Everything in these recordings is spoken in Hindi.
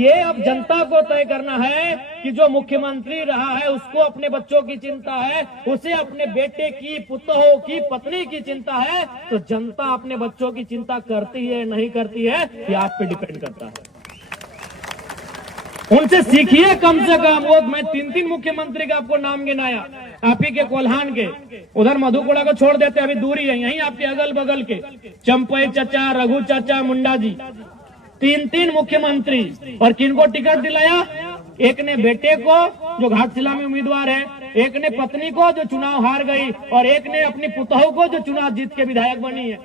ये अब जनता को तय करना है कि जो मुख्यमंत्री रहा है उसको अपने बच्चों की चिंता है, उसे अपने बेटे की, पुतों की, पत्नी की चिंता है, तो जनता अपने बच्चों की चिंता करती है नहीं करती है ये आप पे डिपेंड करता है। उनसे सीखिए कम से कम। वो मैं 3 मुख्यमंत्री का आपको नाम गिनाया, आप ही के कोल्हान के, उधर मधुपुरा को छोड़ देते, अभी दूरी है, यहीं आपके अगल बगल के चंपई चाचा, रघु चाचा, मुंडा जी, 3 मुख्यमंत्री। और किनको टिकट दिलाया? एक ने बेटे को जो घाटशिला में उम्मीदवार है, एक ने पत्नी को जो चुनाव हार गई, और एक ने अपनी पुतोह को जो चुनाव जीत के विधायक बनी है।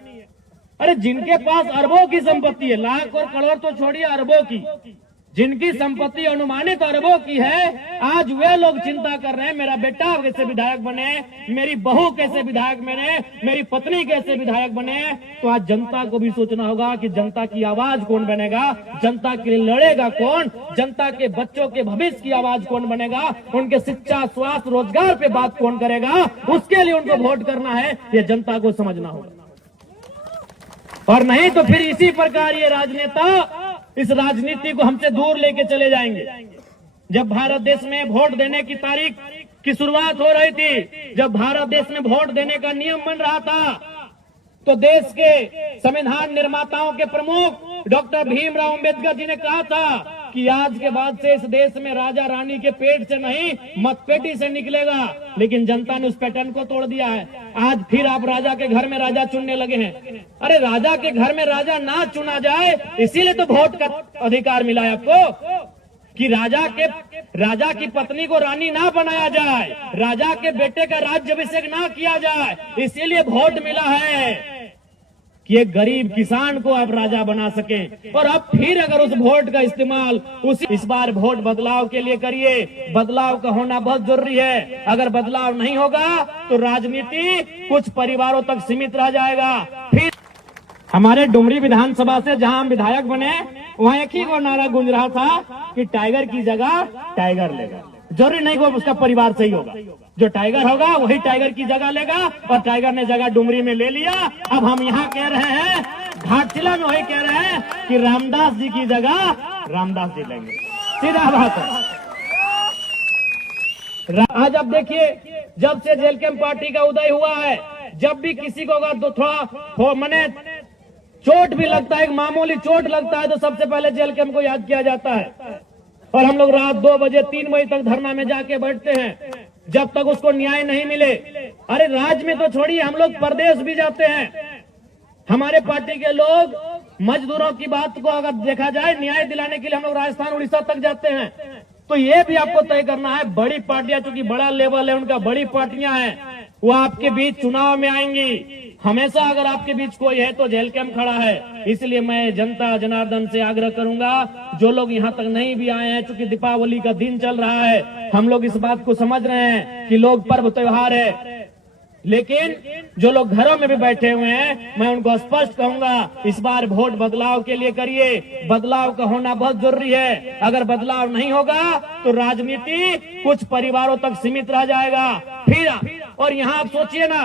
अरे जिनके पास अरबों की संपत्ति है, लाख और करोड़ तो छोड़िए, अरबों की, जिनकी संपत्ति अनुमानित अरबों की है, आज वे लोग चिंता कर रहे हैं मेरा बेटा कैसे विधायक बने, मेरी बहू कैसे विधायक बने, मेरी पत्नी कैसे विधायक बने। तो आज जनता को भी सोचना होगा कि जनता की आवाज कौन बनेगा, जनता के लिए लड़ेगा कौन, जनता के बच्चों के भविष्य की आवाज कौन बनेगा, उनके शिक्षा, स्वास्थ्य, रोजगार पे बात कौन करेगा, उसके लिए उनको वोट करना है, ये जनता को समझना होगा। और नहीं तो फिर इसी प्रकार ये राजनेता इस राजनीति को हमसे दूर लेके चले जाएंगे। जब भारत देश में वोट देने की तारीख की शुरुआत हो रही थी, जब भारत देश में वोट देने का नियम बन रहा था, तो देश के संविधान निर्माताओं के प्रमुख डॉक्टर भीमराव अंबेडकर जी ने कहा था कि आज के बाद से इस देश में राजा रानी के पेट से नहीं, मतपेटी से निकलेगा। लेकिन जनता ने उस पैटर्न को तोड़ दिया है। आज फिर आप राजा के घर में राजा चुनने लगे हैं। अरे राजा के घर में राजा ना चुना जाए, इसीलिए तो वोट का अधिकार मिला है आपको, कि राजा की पत्नी को रानी ना बनाया जाए, राजा के बेटे का राज्याभिषेक ना किया जाए, इसीलिए वोट मिला है कि एक गरीब किसान को आप राजा बना सकें। और अब फिर अगर उस वोट का इस्तेमाल इस बार वोट बदलाव के लिए करिए। बदलाव का होना बहुत जरूरी है। अगर बदलाव नहीं होगा तो राजनीति कुछ परिवारों तक सीमित रह जाएगा। फिर हमारे डुमरी विधानसभा से जहां हम विधायक बने, वहां एक ही वो नारा गूंज रहा था कि टाइगर की जगह टाइगर लेगा। जरूरी नहीं कि उसका परिवार सही होगा, जो टाइगर होगा वही टाइगर की जगह लेगा, और टाइगर ने जगह डुमरी में ले लिया। अब हम यहाँ कह रहे हैं, घाटशिला में वही कह रहे हैं कि रामदास जी की जगह रामदास जी लेंगे। सीधा बात है। आज अब देखिए, जब से जेल कैंप पार्टी का उदय हुआ है, जब भी किसी को अगर थोड़ा मने चोट भी लगता है, मामूली चोट लगता है, तो सबसे पहले जेल कैंप को याद किया जाता है। और हम लोग रात 2 बजे 3 बजे तक धरना में जाके बैठते हैं, जब तक उसको न्याय नहीं मिले। अरे राज्य में तो छोड़िए, हम लोग प्रदेश भी जाते हैं। हमारे पार्टी के लोग मजदूरों की बात को अगर देखा जाए, न्याय दिलाने के लिए हम लोग राजस्थान, उड़ीसा तक जाते हैं। तो ये भी आपको तय करना है, बड़ी पार्टियां, चूंकि बड़ा लेवल है उनका, बड़ी पार्टियां हैं, वो आपके बीच चुनाव में आएंगी। हमेशा अगर आपके बीच कोई है तो जेल कैंप खड़ा है। इसलिए मैं जनता जनार्दन से आग्रह करूंगा, जो लोग यहाँ तक नहीं भी आए हैं, चूंकि दीपावली का दिन चल रहा है, हम लोग इस बात को समझ रहे हैं कि लोग पर्व त्योहार है, लेकिन जो लोग घरों में भी बैठे हुए हैं, मैं उनको स्पष्ट कहूंगा, इस बार वोट बदलाव के लिए करिए। बदलाव का होना बहुत जरूरी है। अगर बदलाव नहीं होगा तो राजनीति कुछ परिवारों तक सीमित रह जाएगा। फिर और यहाँ आप सोचिए ना,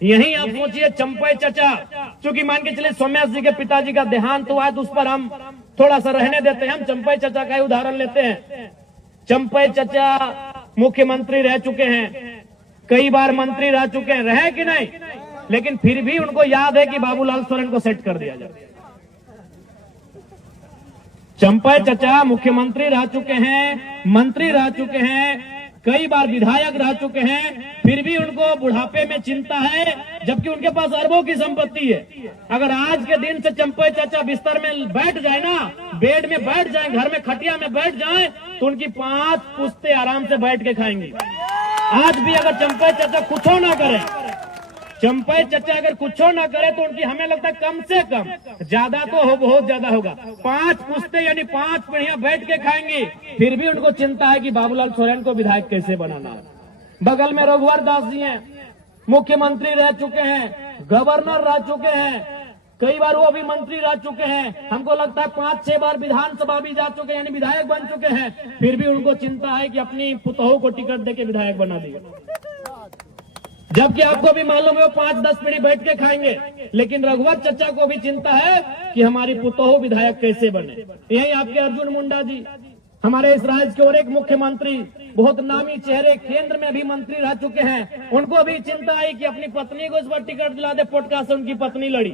यही आप सोचिए चंपई चचा, चूंकि मान के चलिए सोम्यास जी के पिताजी का देहांत हुआ है, तो उस पर हम थोड़ा सा रहने देते हैं। हम चंपई चचा का ही उदाहरण लेते हैं। चंपई चचा मुख्यमंत्री रह चुके हैं, कई बार मंत्री रह चुके हैं, रहे कि नहीं, लेकिन फिर भी उनको याद है कि बाबूलाल सोरेन को सेट कर दिया जाए। चंपई चचा मुख्यमंत्री रह चुके हैं, मंत्री रह चुके हैं, कई बार विधायक रह चुके हैं, फिर भी उनको बुढ़ापे में चिंता है, जबकि उनके पास अरबों की संपत्ति है। अगर आज के दिन से चंपई चाचा बिस्तर में बैठ जाए ना, बेड में बैठ जाए, घर में खटिया में बैठ जाए, तो उनकी 5 पुश्ते आराम से बैठ के खाएंगी। आज भी अगर चंपई चाचा कुछ ना करे, चंपई चाचा अगर कुछ ना करे, तो उनकी हमें लगता है कम से कम, ज्यादा तो हो, बहुत ज्यादा होगा, 5 पुश्ते यानी 5 पीढ़ियां बैठ के खाएंगी। फिर भी उनको चिंता है कि बाबूलाल सोरेन को विधायक कैसे बनाना है। बगल में रघुवर दास जी हैं, मुख्यमंत्री रह चुके हैं, गवर्नर रह चुके हैं, कई बार वो भी मंत्री रह चुके हैं। हमको लगता है 5-6 बार विधानसभा भी जा चुके हैं, यानी विधायक बन चुके हैं। फिर भी उनको चिंता है कि अपनी पुतोह को टिकट देके विधायक बना दिया। जबकि आपको भी मालूम है वो 5-10 पीढ़ी बैठ के खाएंगे, लेकिन रघुवर चचा को भी चिंता है कि हमारी पुतोहू विधायक कैसे बने। यही आपके अर्जुन मुंडा जी, हमारे इस राज्य के और एक मुख्यमंत्री, बहुत नामी चेहरे, केंद्र में भी मंत्री रह चुके हैं, उनको भी चिंता आई कि अपनी पत्नी को इस बार टिकट दिला दे, पॉडकास्ट से उनकी पत्नी लड़ी।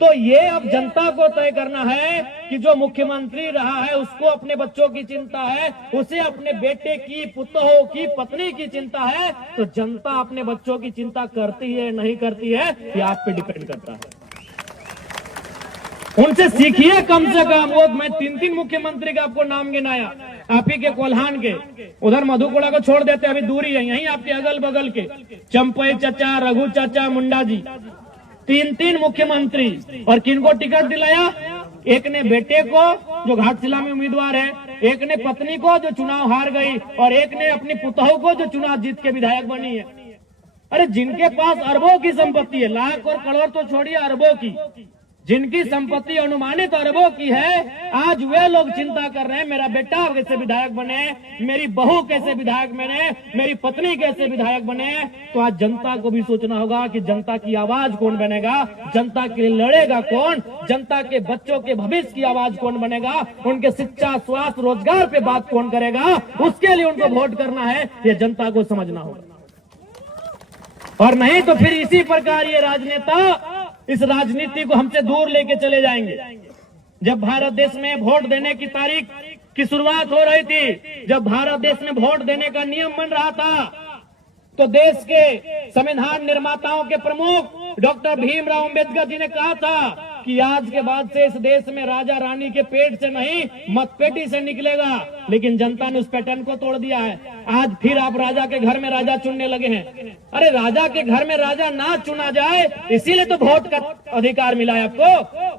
तो ये अब जनता को तय करना है कि जो मुख्यमंत्री रहा है उसको अपने बच्चों की चिंता है, उसे अपने बेटे की, पुतोहू की, पत्नी की चिंता है, तो जनता अपने बच्चों की चिंता करती है नहीं करती है ये आप पे डिपेंड करता है। उनसे सीखिए कम से कम। वो मैं 3 मुख्यमंत्री का आपको नाम गिनाया, आप ही के कोल्हान के, उधर मधुपुरा को छोड़ देते, अभी दूरी है, यहीं आपके अगल बगल के चंपई चचा, रघु चाचा, मुंडा जी, 3 मुख्यमंत्री। और किनको टिकट दिलाया? एक ने बेटे को जो घाटशिला में उम्मीदवार है, एक ने पत्नी को जो चुनाव हार गई, और एक ने अपनी पुतोहू को जो चुनाव जीत के विधायक बनी है। अरे जिनके पास अरबों की संपत्ति है, लाख और करोड़ तो छोड़िए, अरबों की, जिनकी संपत्ति अनुमानित अरबों की है, आज वे लोग चिंता कर रहे हैं मेरा बेटा कैसे विधायक बने, मेरी बहू कैसे विधायक बने, मेरी पत्नी कैसे विधायक बने। तो आज जनता को भी सोचना होगा कि जनता की आवाज कौन बनेगा, जनता के लिए लड़ेगा कौन, जनता के बच्चों के भविष्य की आवाज कौन बनेगा, उनके शिक्षा, स्वास्थ्य, रोजगार पे बात कौन करेगा, उसके लिए उनको वोट करना है, ये जनता को समझना होगा। और नहीं तो फिर इसी प्रकार ये राजनेता इस राजनीति को हमसे दूर लेके चले जाएंगे। जब भारत देश में वोट देने की तारीख की शुरुआत हो रही थी, जब भारत देश में वोट देने का नियम बन रहा था, तो देश के संविधान निर्माताओं के प्रमुख डॉक्टर भीमराव अंबेडकर जी ने कहा था कि आज के बाद से इस देश में राजा रानी के पेट से नहीं, मतपेटी से निकलेगा। लेकिन जनता ने उस पैटर्न को तोड़ दिया है। आज फिर आप राजा के घर में राजा चुनने लगे हैं। अरे राजा के घर में राजा ना चुना जाए, इसीलिए तो वोट का अधिकार मिला है आपको,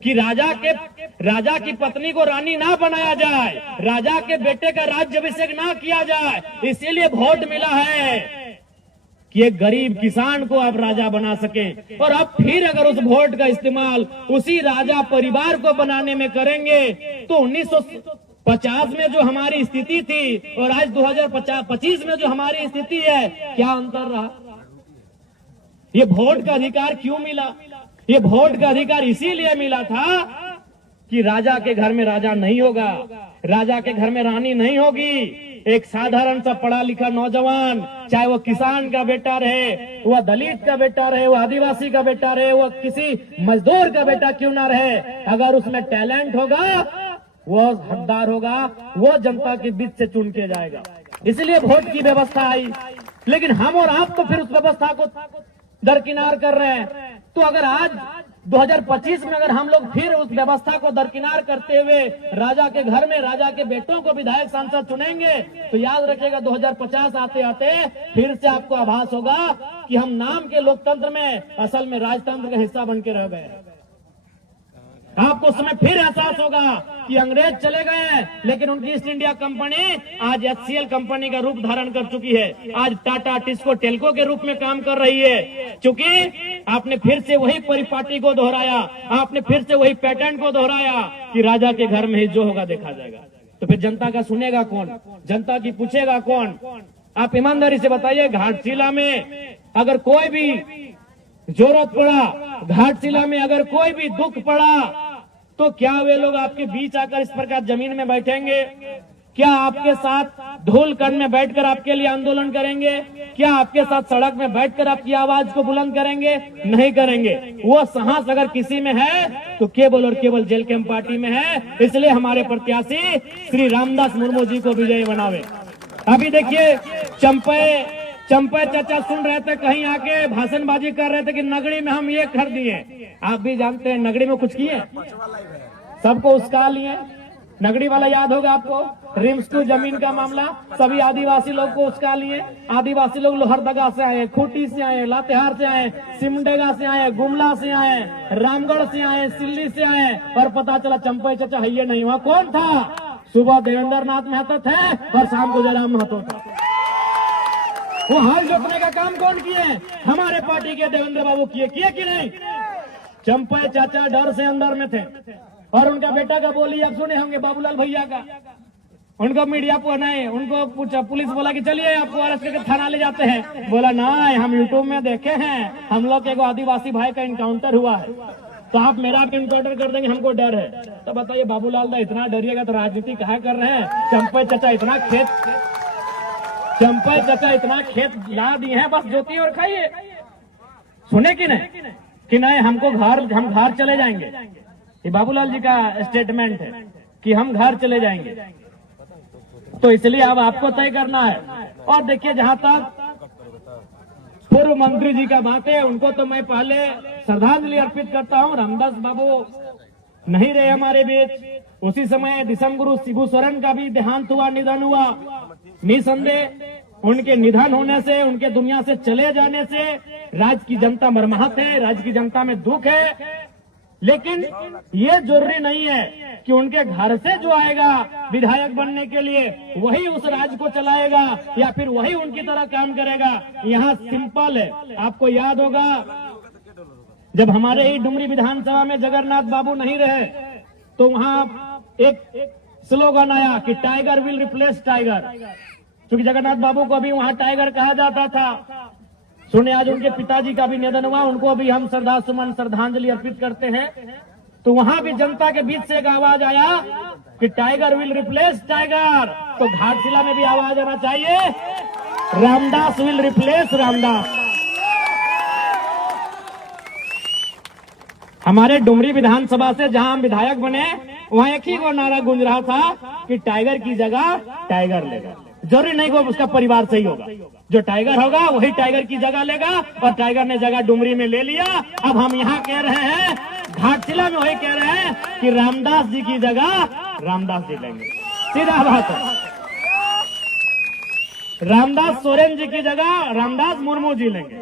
कि राजा की पत्नी को रानी ना बनाया जाए, राजा के बेटे का राज्याभिषेक ना किया जाए, इसीलिए वोट मिला है कि एक गरीब किसान को आप राजा बना सके। और अब फिर अगर उस वोट का इस्तेमाल उसी राजा परिवार को बनाने में करेंगे, तो 1950 में जो हमारी स्थिति थी और आज 2025 में जो हमारी स्थिति है, क्या अंतर रहा? ये वोट का अधिकार क्यों मिला? ये वोट का अधिकार इसीलिए मिला था कि राजा के घर में राजा नहीं होगा, राजा के घर में रानी नहीं होगी। एक साधारण सा पढ़ा लिखा नौजवान, चाहे वो किसान का बेटा रहे, वह दलित का बेटा रहे, वो आदिवासी का बेटा रहे, वो किसी मजदूर का बेटा क्यों ना रहे, अगर उसमें टैलेंट होगा, वो हकदार होगा, वो जनता के बीच से चुन के जाएगा। इसलिए वोट की व्यवस्था आई। लेकिन हम और आप तो फिर उस व्यवस्था को दरकिनार कर रहे हैं। तो अगर आज 2025 में अगर हम लोग फिर उस व्यवस्था को दरकिनार करते हुए राजा के घर में राजा के बेटों को विधायक सांसद चुनेंगे, तो याद रखिएगा 2050 आते आते फिर से आपको आभास होगा कि हम नाम के लोकतंत्र में असल में राजतंत्र का हिस्सा बन के रह गए। आपको उस समय फिर एहसास होगा कि अंग्रेज चले गए, लेकिन उनकी ईस्ट इंडिया कंपनी आज HCL कंपनी का रूप धारण कर चुकी है। आज टाटा, टिस्को, टेल्को के रूप में काम कर रही है। क्योंकि आपने फिर से वही परिपाटी को दोहराया, आपने फिर से वही पैटर्न को दोहराया कि राजा के घर में ही जो होगा देखा जाएगा। तो फिर जनता का सुनेगा कौन, जनता की पूछेगा कौन? आप ईमानदारी से बताइए, घाटशिला में अगर कोई भी जरूरत पड़ा, घाटशिला में अगर कोई भी दुख पड़ा, तो क्या वे लोग आपके बीच आकर इस प्रकार जमीन में बैठेंगे? क्या आपके साथ धूल कण में बैठकर आपके लिए आंदोलन करेंगे? क्या आपके साथ सड़क में बैठकर आपकी आवाज को बुलंद करेंगे? नहीं करेंगे। वो साहस अगर किसी में है तो केवल और केवल जेल कैंप पार्टी में है। इसलिए हमारे प्रत्याशी श्री रामदास मुर्मू जी को विजयी बनावे। अभी देखिए, चंपई चाचा सुन रहे थे, कहीं आके भाषणबाजी कर रहे थे कि नगरी में हम ये कर दिए। आप भी जानते हैं नगरी में कुछ किए, सबको उसका लिए। नगरी वाला याद होगा आपको, रिम्स टू जमीन का मामला, सभी आदिवासी लोग को उसका लिए। आदिवासी लोग लोहरदगा से आए, खूंटी से आए, लातेहार से आए, सिमडेगा से आए, गुमला से आए, रामगढ़ से आए, सिल्ली से आए, और पता चला चंपई चाचा है नहीं। वहाँ कौन था? सुबह देवेंद्र नाथ महतो थे और शाम को जयराम महतो था। वो हाल जोतने का काम कौन किए? हमारे पार्टी के देवेंद्र बाबू किए कि नहीं? चंपई चाचा डर से अंदर में थे। और उनका बेटा का बोली आप सुने होंगे, बाबूलाल भैया का, उनको मीडिया को नहीं, उनको पूछा, पुलिस बोला कि चलिए आपको अरेस्ट करके थाना ले जाते हैं। बोला नहीं, हम यूट्यूब में देखे हैं, हम लोग के एक आदिवासी भाई का इनकाउंटर हुआ है, तो आप मेरा भी इनकाउंटर कर देंगे, हमको डर है। तो बताइए बाबूलाल दा, इतना डरिएगा तो राजनीति कहाँ कर रहे हैं? चंपई चाचा इतना खेत ला दिए हैं, बस जोतिए और खाइए। सुने कि नहीं हम घर चले जाएंगे। ये बाबूलाल जी का स्टेटमेंट है कि हम घर चले जाएंगे। तो इसलिए अब आपको तय करना है। और देखिए, जहां तक पूर्व मंत्री जी का बात है, उनको तो मैं पहले श्रद्धांजलि अर्पित करता हूं। रामदास बाबू नहीं रहे हमारे बीच। उसी समय दिसम गुरु शिबू सोरेन का भी देहांत हुआ, निधन हुआ। निसंदेह उनके निधन होने से, उनके दुनिया से चले जाने से राज्य की जनता मर्माहत है, राज्य की जनता में दुख है। लेकिन ये जरूरी नहीं है कि उनके घर से जो आएगा विधायक बनने के लिए वही उस राज्य को चलाएगा या फिर वही उनकी तरह काम करेगा। यहाँ सिंपल है। आपको याद होगा जब हमारे ही डुमरी विधानसभा में जगन्नाथ बाबू नहीं रहे तो वहाँ एक स्लोगन आया कि टाइगर विल रिप्लेस टाइगर। क्योंकि जगन्नाथ बाबू को भी वहाँ टाइगर कहा जाता था। सुने, आज उनके पिताजी का भी निधन हुआ, उनको भी हम श्रद्धासुमन श्रद्धांजलि अर्पित करते हैं। तो वहां भी जनता के बीच से एक आवाज आया कि टाइगर विल रिप्लेस टाइगर। तो घाटशिला में भी आवाज आना चाहिए, रामदास विल रिप्लेस रामदास। हमारे डुमरी विधानसभा से जहां हम विधायक बने, वहां एक ही वो नारा गूंज रहा था कि टाइगर की जगह टाइगर लेगा। जरूरी नहीं कि उसका परिवार सही होगा, जो टाइगर होगा वही टाइगर की जगह लेगा। और टाइगर ने जगह डुमरी में ले लिया। अब हम यहाँ कह रहे हैं, घाटशिला में वही कह रहे हैं कि रामदास जी की जगह रामदास जी लेंगे। सीधा बात है, रामदास सोरेन जी की जगह रामदास मुर्मू जी लेंगे,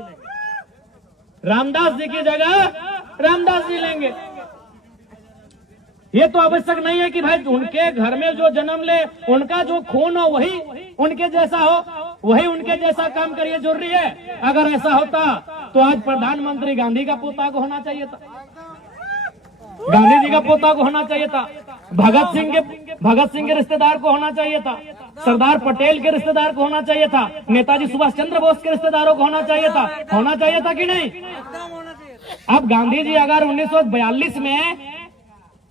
रामदास जी की जगह रामदास जी लेंगे। ये तो आवश्यक नहीं है कि भाई उनके घर में जो जन्म ले, उनका जो खून हो वही उनके जैसा हो, वही उनके जैसा काम करिए, जरूरी है। अगर ऐसा होता तो आज प्रधानमंत्री गांधी का पोता को होना चाहिए था, गांधी जी का पोता को होना चाहिए था, भगत सिंह के रिश्तेदार को होना चाहिए था, सरदार पटेल के रिश्तेदार को होना चाहिए था, नेताजी सुभाष चंद्र बोस के रिश्तेदारों को होना चाहिए था कि नहीं? अब गांधी जी अगर 1942 में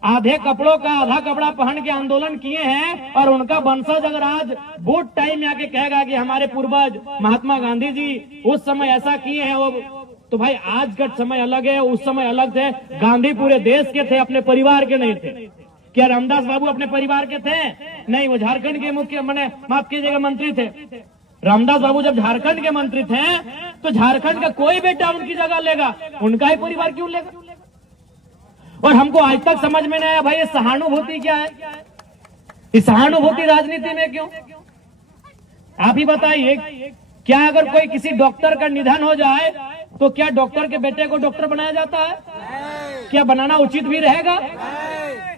आधे कपड़ों का आधा कपड़ा पहन के आंदोलन किए हैं और उनका वंशज अगर आज वोट टाइम में आके कहेगा कि हमारे पूर्वज महात्मा गांधी जी उस समय ऐसा किए हैं, वो तो भाई आज का समय अलग है, उस समय अलग थे। गांधी पूरे देश के थे, अपने परिवार के नहीं थे। क्या रामदास बाबू अपने परिवार के थे? नहीं, वो झारखंड के मुख्य माफ कीजिएगा मंत्री थे। रामदास बाबू जब झारखंड के मंत्री थे तो झारखंड का कोई बेटा उनकी जगह लेगा, उनका ही परिवार क्यों लेगा? और हमको आज तक समझ में नहीं आया भाई ये सहानुभूति क्या है, इस सहानुभूति राजनीति में क्यों? आप ही बताइए, क्या अगर कोई किसी डॉक्टर का निधन हो जाए तो क्या डॉक्टर के बेटे को डॉक्टर बनाया जाता है? क्या बनाना उचित भी रहेगा?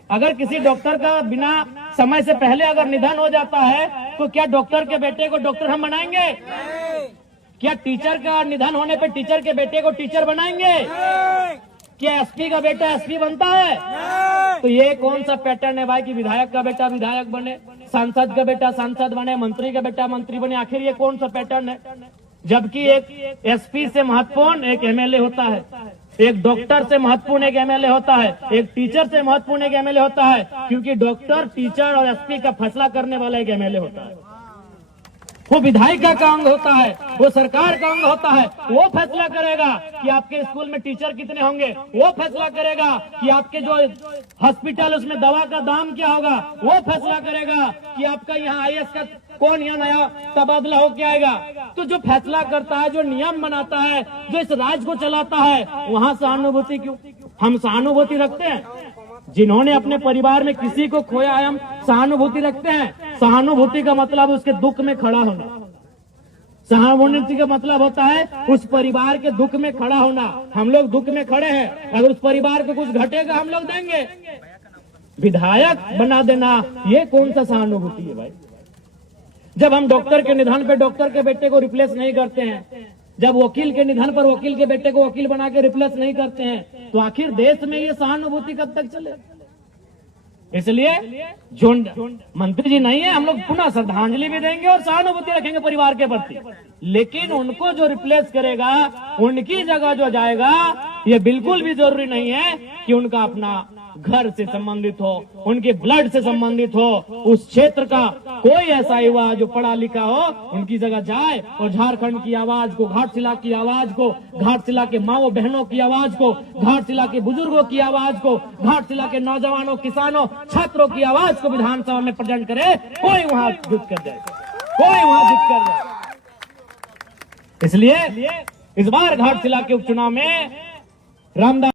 अगर किसी डॉक्टर का बिना समय से पहले अगर निधन हो जाता है तो क्या डॉक्टर के बेटे को डॉक्टर हम बनाएंगे? क्या टीचर का निधन होने पर टीचर के बेटे को टीचर बनाएंगे? क्या एसपी का बेटा एसपी बनता है? तो ये कौन सा पैटर्न है भाई कि विधायक का बेटा विधायक बने, सांसद का बेटा सांसद बने, मंत्री का बेटा मंत्री बने? आखिर ये कौन सा पैटर्न है? जबकि एक एसपी से महत्वपूर्ण एक एमएलए होता है, एक डॉक्टर से महत्वपूर्ण एक एमएलए होता है, एक टीचर से महत्वपूर्ण एक एमएलए होता है। क्योंकि डॉक्टर, टीचर और एसपी का फैसला करने वाला एक एमएलए होता है। वो विधायिका का अंग होता है, वो सरकार का अंग होता है। वो फैसला करेगा कि आपके स्कूल में टीचर कितने होंगे, वो फैसला करेगा कि आपके जो हॉस्पिटल उसमें दवा का दाम क्या होगा, वो फैसला करेगा कि आपका यहाँ आईएएस का कौन यहाँ नया तबादला हो के आएगा। तो जो फैसला करता है, जो नियम बनाता है, जो इस राज्य को चलाता है, वहाँ सहानुभूति क्यों? हम सहानुभूति रखते हैं? जिन्होंने अपने परिवार में किसी को खोया है हम सहानुभूति रखते हैं। सहानुभूति का मतलब उसके दुख में खड़ा होना, सहानुभूति का मतलब होता है उस परिवार के दुख में खड़ा होना। हम लोग दुख में खड़े हैं, अगर उस परिवार को कुछ घटेगा हम लोग देंगे। विधायक बना देना ये कौन सा सहानुभूति है भाई? जब हम डॉक्टर के निधन पे डॉक्टर के बेटे को रिप्लेस नहीं करते हैं, जब वकील के निधन पर वकील के बेटे को वकील बना के रिप्लेस नहीं करते हैं, तो आखिर देश में ये सहानुभूति कब तक चले? इसलिए जो मंत्री जी नहीं है, हम लोग पुनः श्रद्धांजलि भी देंगे और सहानुभूति रखेंगे परिवार के प्रति, लेकिन उनको जो रिप्लेस करेगा, उनकी जगह जो जाएगा, ये बिल्कुल भी जरूरी नहीं है कि उनका अपना घर से संबंधित हो, उनके ब्लड से संबंधित हो, उस क्षेत्र का कोई ऐसा युवा जो पढ़ा लिखा हो, उनकी जगह जाए और झारखंड की आवाज को, घाटशिला की आवाज को, घाटशिला के माओ बहनों की आवाज को, घाटशिला के बुजुर्गों की आवाज को, घाटशिला के नौजवानों, किसानों, छात्रों की आवाज को विधानसभा में प्रेजेंट करे। कोई वहां जुट कर जाए, कोई वहां जुट कर जाए। इसलिए इस बार घाटशिला के उपचुनाव में रामदास